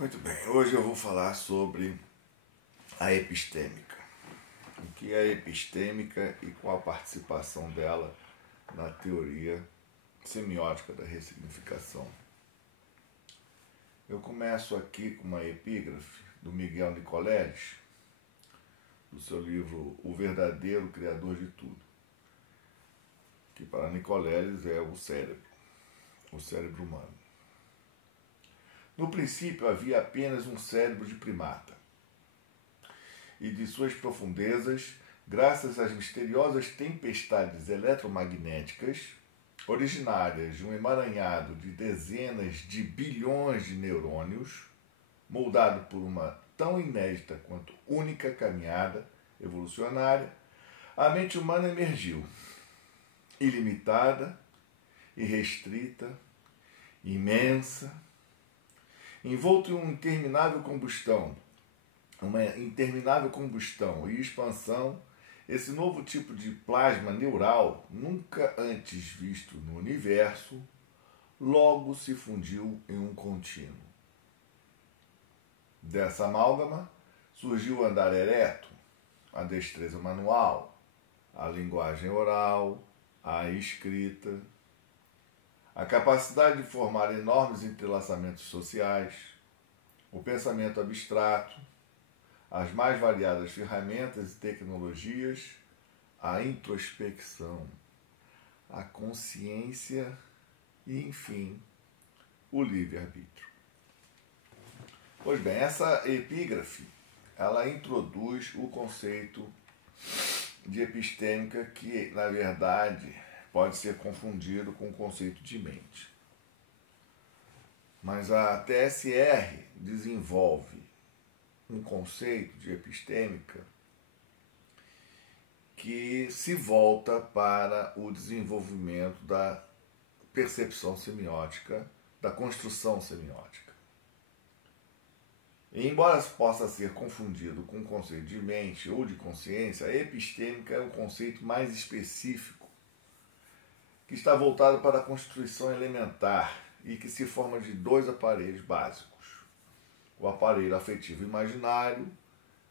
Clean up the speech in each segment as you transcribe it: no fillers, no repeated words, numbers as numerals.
Muito bem, hoje eu vou falar sobre a epistêmica. O que é a epistêmica e qual a participação dela na teoria semiótica da ressignificação. Eu começo aqui com uma epígrafe do Miguel Nicoleles, do seu livro O Verdadeiro Criador de Tudo, que para Nicoleles é o cérebro humano. No princípio havia apenas um cérebro de primata, e de suas profundezas, graças às misteriosas tempestades eletromagnéticas, originárias de um emaranhado de dezenas de bilhões de neurônios, moldado por uma tão inédita quanto única caminhada evolucionária, a mente humana emergiu, ilimitada, irrestrita, imensa, envolto em uma interminável combustão e expansão. Esse novo tipo de plasma neural, nunca antes visto no universo, logo se fundiu em um contínuo. Dessa amálgama surgiu o andar ereto, a destreza manual, a linguagem oral, a escrita, a capacidade de formar enormes entrelaçamentos sociais, o pensamento abstrato, as mais variadas ferramentas e tecnologias, a introspecção, a consciência e, enfim, o livre-arbítrio. Pois bem, essa epígrafe, ela introduz o conceito de epistêmica que, na verdade, pode ser confundido com o conceito de mente. Mas a TSR desenvolve um conceito de epistêmica que se volta para o desenvolvimento da percepção semiótica, da construção semiótica. E embora possa ser confundido com o conceito de mente ou de consciência, a epistêmica é um conceito mais específico, que está voltado para a constituição elementar e que se forma de dois aparelhos básicos: o aparelho afetivo imaginário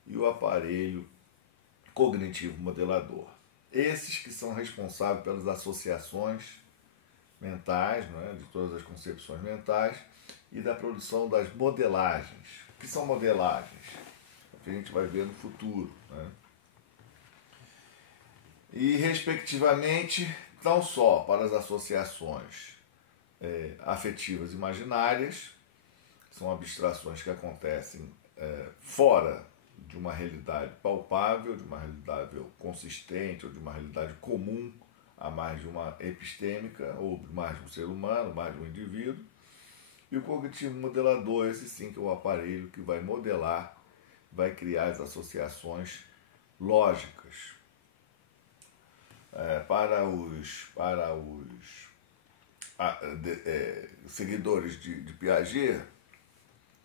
e o aparelho cognitivo modelador. Esses que são responsáveis pelas associações mentais, de todas as concepções mentais, e da produção das modelagens. O que são modelagens? É o que a gente vai ver no futuro. E, respectivamente, não só para as associações afetivas imaginárias, são abstrações que acontecem fora de uma realidade palpável, de uma realidade consistente, ou de uma realidade comum a mais de uma epistêmica, ou mais de um ser humano, mais de um indivíduo. E o cognitivo modelador, esse sim que é o aparelho que vai modelar, vai criar as associações lógicas. Para os seguidores de Piaget,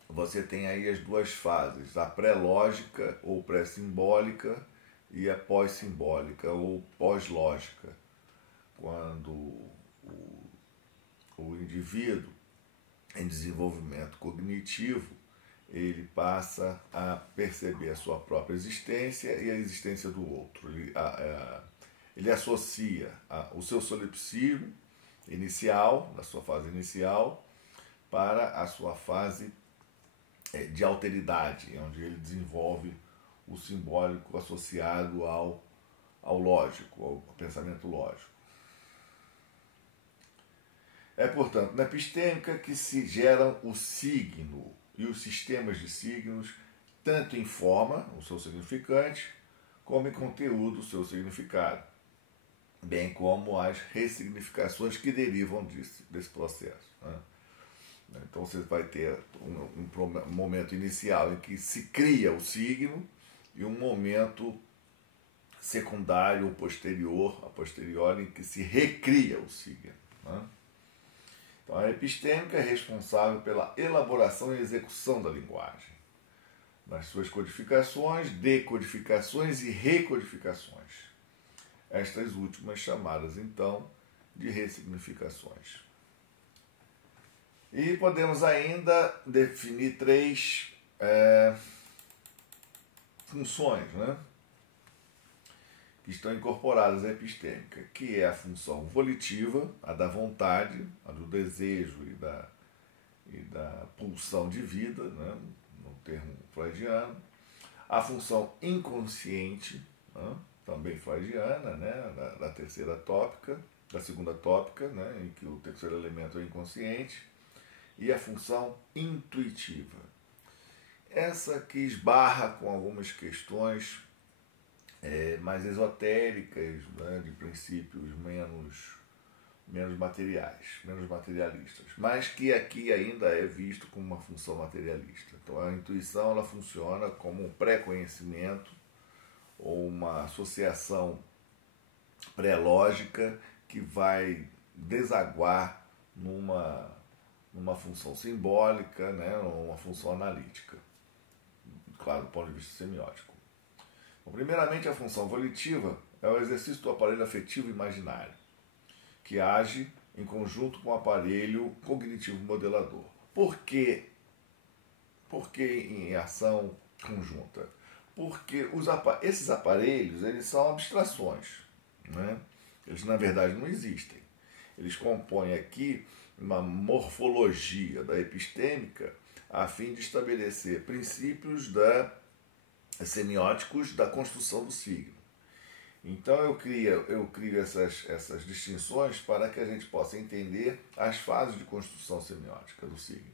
você tem aí as duas fases: a pré-lógica ou pré-simbólica e a pós-simbólica ou pós-lógica, quando o indivíduo em desenvolvimento cognitivo ele passa a perceber a sua própria existência e a existência do outro. Ele associa o seu solipsismo inicial, na sua fase inicial, para a sua fase de alteridade, onde ele desenvolve o simbólico associado ao lógico, ao pensamento lógico. É, portanto, na epistêmica que se geram o signo e os sistemas de signos, tanto em forma, o seu significante, como em conteúdo, o seu significado, bem como as ressignificações que derivam desse processo. Então você vai ter um momento inicial em que se cria o signo e um momento secundário ou posterior, a posteriori, em que se recria o signo. Então a epistêmica é responsável pela elaboração e execução da linguagem, nas suas codificações, decodificações e recodificações. Estas últimas chamadas, então, de ressignificações. E podemos ainda definir três funções, né, que estão incorporadas à epistêmica, que é a função volitiva, a da vontade, a do desejo e da pulsão de vida, né, no termo freudiano, a função inconsciente, né, também freudiana, né, da terceira tópica, da segunda tópica, né, em que o terceiro elemento é o inconsciente, e a função intuitiva. Essa que esbarra com algumas questões mais esotéricas, né, de princípios menos materiais, menos materialistas, mas que aqui ainda é visto como uma função materialista. Então a intuição ela funciona como um pré-conhecimento ou uma associação pré-lógica que vai desaguar numa função simbólica, né, uma função analítica, claro, do ponto de vista semiótico. Bom, primeiramente, a função volitiva é o exercício do aparelho afetivo imaginário, que age em conjunto com o aparelho cognitivo modelador. Por quê? Por que em ação conjunta? Porque esses aparelhos eles são abstrações, né? Eles, na verdade, não existem. Eles compõem aqui uma morfologia da epistêmica a fim de estabelecer princípios semióticos da construção do signo. Então eu crio essas distinções para que a gente possa entender as fases de construção semiótica do signo.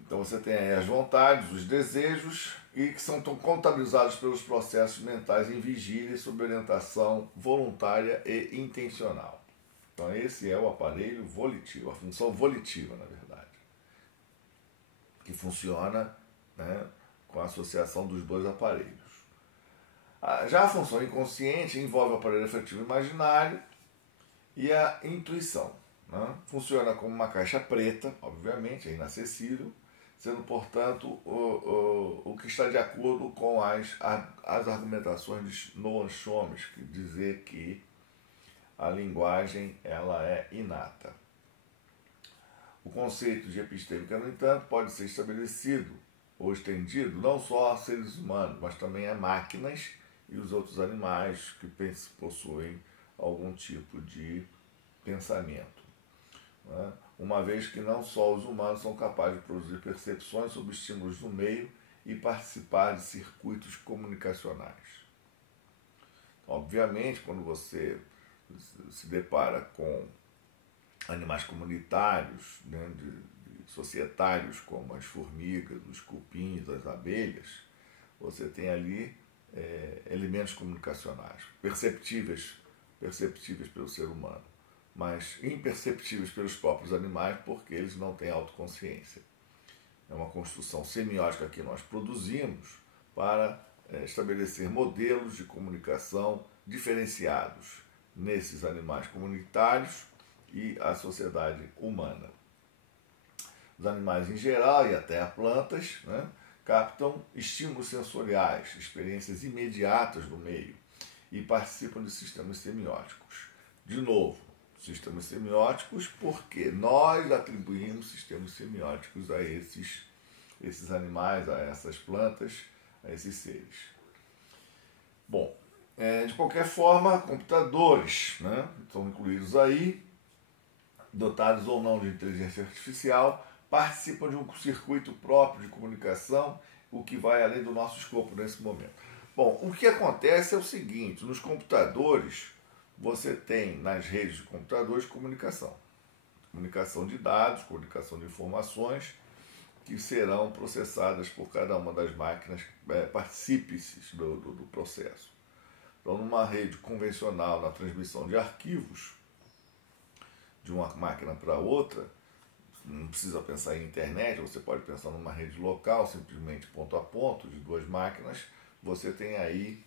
Então você tem aí as vontades, os desejos, e que são contabilizados pelos processos mentais em vigília sob orientação voluntária e intencional. Então esse é o aparelho volitivo, a função volitiva, na verdade, que funciona, né, com a associação dos dois aparelhos. Já a função inconsciente envolve o aparelho afetivo imaginário e a intuição, né? Funciona como uma caixa preta, obviamente, é inacessível, sendo, portanto, o que está de acordo com as argumentações de Noam Chomsky, dizer que a linguagem ela é inata. O conceito de epistêmica, no entanto, pode ser estabelecido ou estendido não só a seres humanos, mas também a máquinas e os outros animais que possuem algum tipo de pensamento, né? Uma vez que não só os humanos são capazes de produzir percepções sobre estímulos do meio e participar de circuitos comunicacionais. Obviamente, quando você se depara com animais comunitários, né, societários, como as formigas, os cupins, as abelhas, você tem ali elementos comunicacionais perceptíveis pelo ser humano, mas imperceptíveis pelos próprios animais porque eles não têm autoconsciência. É uma construção semiótica que nós produzimos para estabelecer modelos de comunicação diferenciados nesses animais comunitários e a sociedade humana. Os animais em geral e até as plantas, né, captam estímulos sensoriais, experiências imediatas do meio e participam de sistemas semióticos. De novo, sistemas semióticos porque nós atribuímos sistemas semióticos a esses animais, a essas plantas, a esses seres. Bom, de qualquer forma, computadores, né, estão incluídos aí, dotados ou não de inteligência artificial, participam de um circuito próprio de comunicação, o que vai além do nosso escopo nesse momento. Bom, o que acontece é o seguinte, nos computadores, você tem nas redes de computadores comunicação de dados, comunicação de informações, que serão processadas por cada uma das máquinas partícipes do processo. Então, numa rede convencional, na transmissão de arquivos de uma máquina para outra, não precisa pensar em internet, você pode pensar numa rede local, simplesmente ponto a ponto, de duas máquinas, você tem aí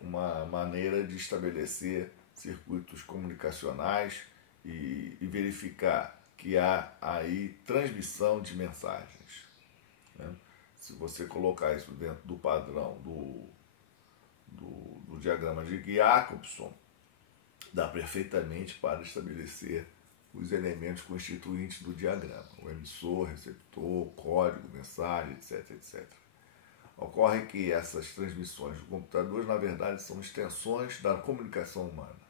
uma maneira de estabelecer circuitos comunicacionais e verificar que há aí transmissão de mensagens, né? Se você colocar isso dentro do padrão do diagrama de Jacobson, dá perfeitamente para estabelecer os elementos constituintes do diagrama, o emissor, receptor, código, mensagem, etc, etc. Ocorre que essas transmissões do computador, na verdade, são extensões da comunicação humana.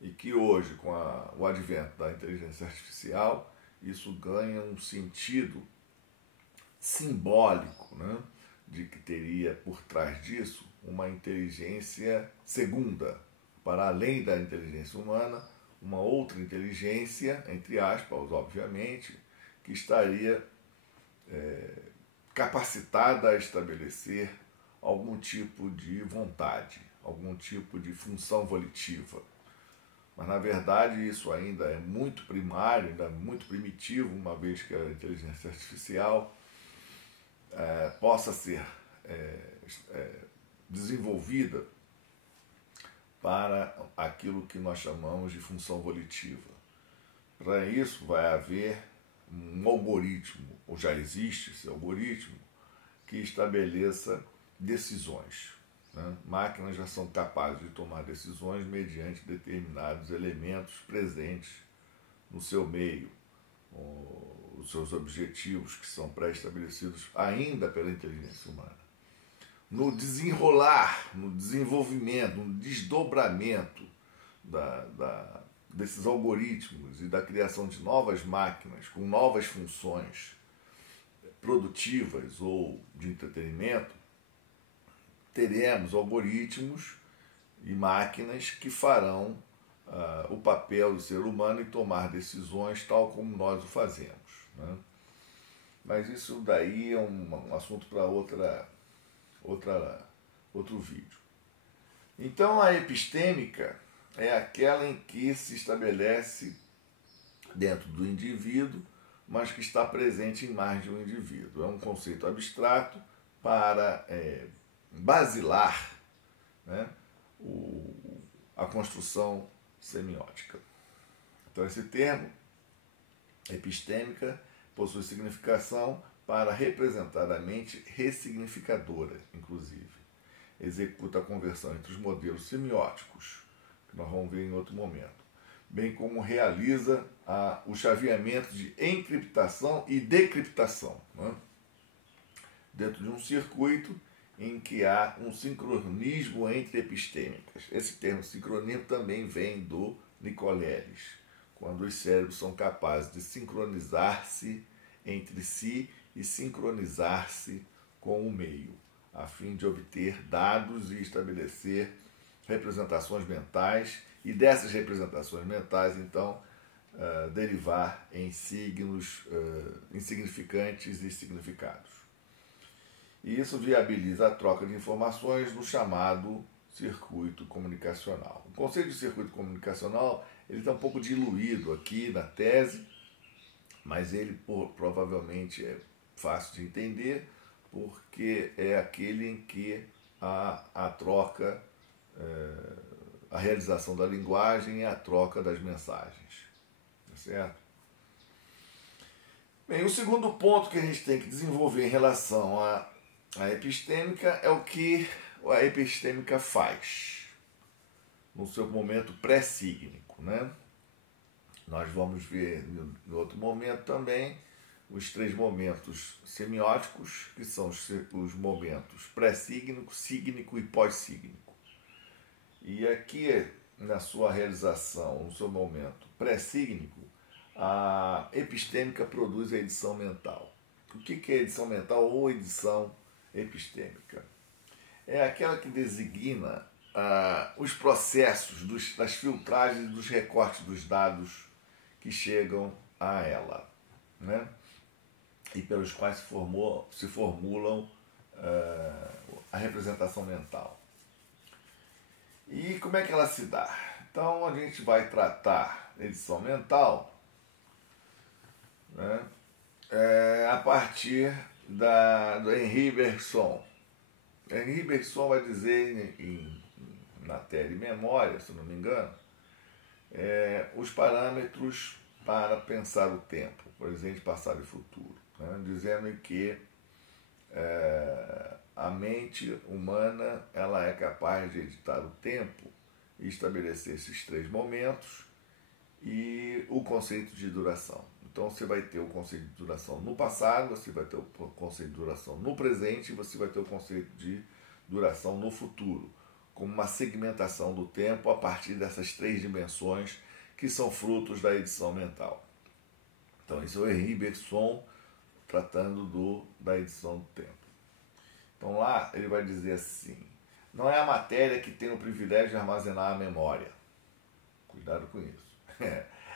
E que hoje, com o advento da inteligência artificial, isso ganha um sentido simbólico, né, de que teria por trás disso uma inteligência segunda, para além da inteligência humana, uma outra inteligência, entre aspas, obviamente, que estaria capacitada a estabelecer algum tipo de vontade, algum tipo de função volitiva. Mas, na verdade, isso ainda é muito primário, ainda é muito primitivo, uma vez que a inteligência artificial possa ser desenvolvida para aquilo que nós chamamos de função volitiva. Para isso vai haver um algoritmo, ou já existe esse algoritmo, que estabeleça decisões. Né? Máquinas já são capazes de tomar decisões mediante determinados elementos presentes no seu meio, os seus objetivos que são pré-estabelecidos ainda pela inteligência humana. No desenrolar, no desenvolvimento, no desdobramento desses algoritmos e da criação de novas máquinas com novas funções produtivas ou de entretenimento, teremos algoritmos e máquinas que farão o papel do ser humano em tomar decisões tal como nós o fazemos. Né? Mas isso daí é um assunto para outro vídeo. Então a epistêmica é aquela em que se estabelece dentro do indivíduo, mas que está presente em mais de um indivíduo. É um conceito abstrato para basilar, né, a construção semiótica. Então esse termo, epistêmica, possui significação para representar a mente ressignificadora, inclusive. Executa a conversão entre os modelos semióticos, que nós vamos ver em outro momento, bem como realiza o chaveamento de encriptação e decriptação, né, dentro de um circuito em que há um sincronismo entre epistêmicas. Esse termo sincronismo também vem do Nicoleles, quando os cérebros são capazes de sincronizar-se entre si e sincronizar-se com o meio, a fim de obter dados e estabelecer representações mentais, e dessas representações mentais, então, derivar em signos insignificantes e significados. E isso viabiliza a troca de informações no chamado circuito comunicacional. O conceito de circuito comunicacional ele está um pouco diluído aqui na tese, mas ele provavelmente é fácil de entender, porque é aquele em que há a troca, a realização da linguagem e a troca das mensagens. Tá certo? Bem, o segundo ponto que a gente tem que desenvolver em relação à epistêmica é o que a epistêmica faz no seu momento pré-sígnico, né? Nós vamos ver em outro momento também os 3 momentos semióticos, que são os momentos pré-sígnico, sígnico e pós-sígnico. E aqui, na sua realização, no seu momento pré-sígnico, a epistêmica produz a edição mental. O que é edição mental ou edição epistêmica? É aquela que designa os processos das filtragens e dos recortes dos dados que chegam a ela, né? E pelos quais se formulam a representação mental. E como é que ela se dá? Então a gente vai tratar edição mental, né, a partir do Henri Bergson. Henri Bergson vai dizer na tela de memória, se não me engano, os parâmetros para pensar o tempo, presente, passado e futuro, né, dizendo que a mente humana ela é capaz de editar o tempo e estabelecer esses 3 momentos e o conceito de duração. Então você vai ter o conceito de duração no passado, você vai ter o conceito de duração no presente e você vai ter o conceito de duração no futuro, como uma segmentação do tempo a partir dessas três dimensões que são frutos da edição mental. Então isso é o Henri Bergson tratando da edição do tempo. Então lá ele vai dizer assim: não é a matéria que tem o privilégio de armazenar a memória. Cuidado com isso.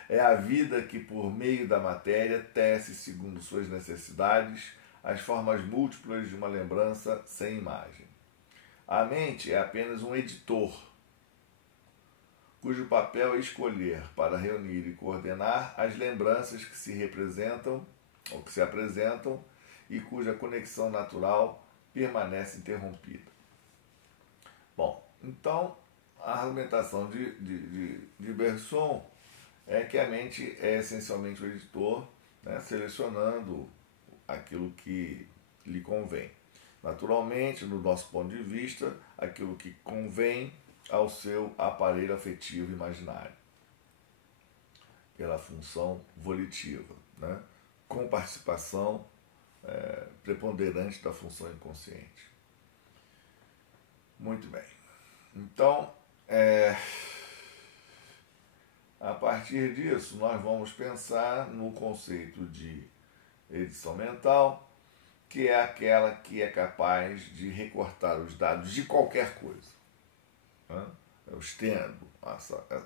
É a vida que, por meio da matéria, tece, segundo suas necessidades, as formas múltiplas de uma lembrança sem imagem. A mente é apenas um editor, cujo papel é escolher para reunir e coordenar as lembranças que se representam ou que se apresentam e cuja conexão natural permanece interrompida. Bom, então a argumentação de Bergson é que a mente é essencialmente o editor, né, selecionando aquilo que lhe convém. Naturalmente, no nosso ponto de vista, aquilo que convém ao seu aparelho afetivo imaginário, pela função volitiva, né, com participação preponderante da função inconsciente. Muito bem. Então, a partir disso, nós vamos pensar no conceito de edição mental, que é aquela que é capaz de recortar os dados de qualquer coisa. Né? Eu estendo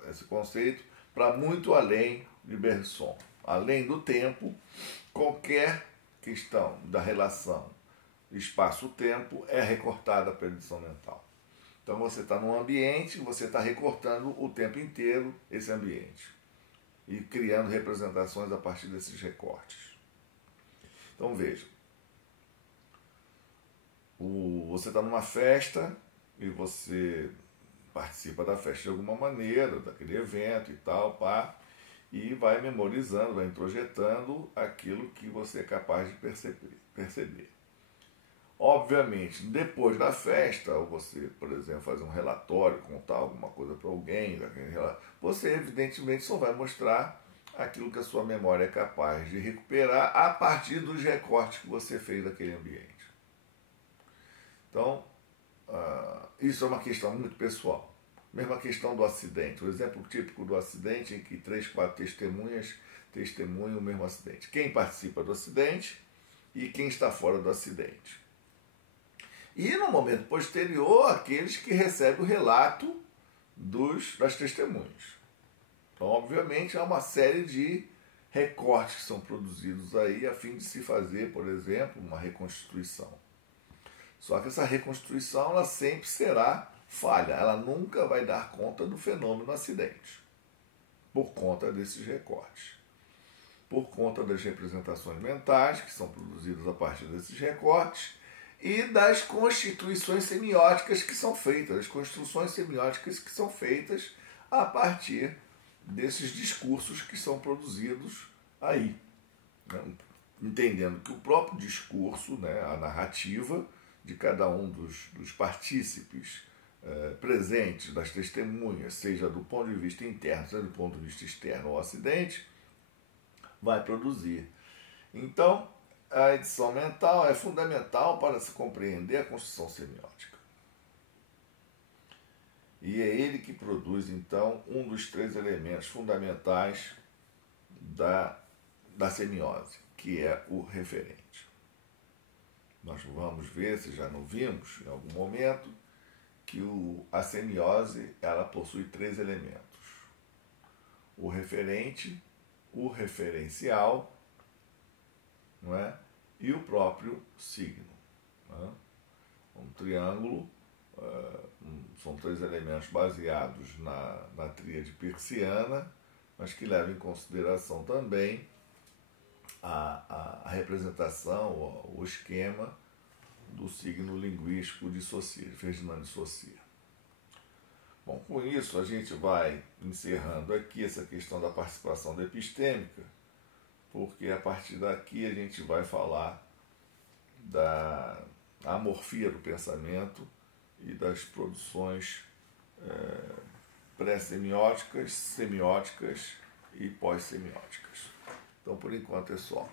esse conceito para muito além de Bergson. Além do tempo, qualquer questão da relação espaço-tempo é recortada pela edição mental. Então você está num ambiente, você está recortando o tempo inteiro esse ambiente e criando representações a partir desses recortes. Então veja, você está numa festa e você participa da festa de alguma maneira, daquele evento e tal, pá, e vai memorizando, vai introjetando aquilo que você é capaz de perceber. Obviamente, depois da festa, ou você, por exemplo, fazer um relatório, contar alguma coisa para alguém, você evidentemente só vai mostrar aquilo que a sua memória é capaz de recuperar a partir dos recortes que você fez daquele ambiente. Então, isso é uma questão muito pessoal. Mesma questão do acidente. O exemplo típico do acidente em que 3, 4 testemunhas testemunham o mesmo acidente. Quem participa do acidente e quem está fora do acidente. E no momento posterior, aqueles que recebem o relato das testemunhas. Então, obviamente, há uma série de recortes que são produzidos aí a fim de se fazer, por exemplo, uma reconstituição. Só que essa reconstituição ela sempre será falha, ela nunca vai dar conta do fenômeno acidente, por conta desses recortes. Por conta das representações mentais que são produzidas a partir desses recortes, e das constituições semióticas que são feitas, as construções semióticas que são feitas a partir desses discursos que são produzidos aí. Né? Entendendo que o próprio discurso, né, a narrativa de cada um dos partícipes presentes, das testemunhas, seja do ponto de vista interno, seja do ponto de vista externo ao acidente, vai produzir. Então, a edição mental é fundamental para se compreender a construção semiótica. E é ele que produz, então, um dos 3 elementos fundamentais da semiose, que é o referente. Nós vamos ver, se já não vimos em algum momento, que a semiose ela possui 3 elementos. O referente, o referencial, não é? E o próprio signo. Né? Um triângulo, são 3 elementos baseados na tríade persiana, mas que levam em consideração também a representação, o esquema do signo linguístico de Saussure, Ferdinand de Saussure. Bom, com isso a gente vai encerrando aqui essa questão da participação da epistêmica, porque a partir daqui a gente vai falar da amorfia do pensamento e das produções pré-semióticas, semióticas e pós-semióticas. Então, por enquanto é só.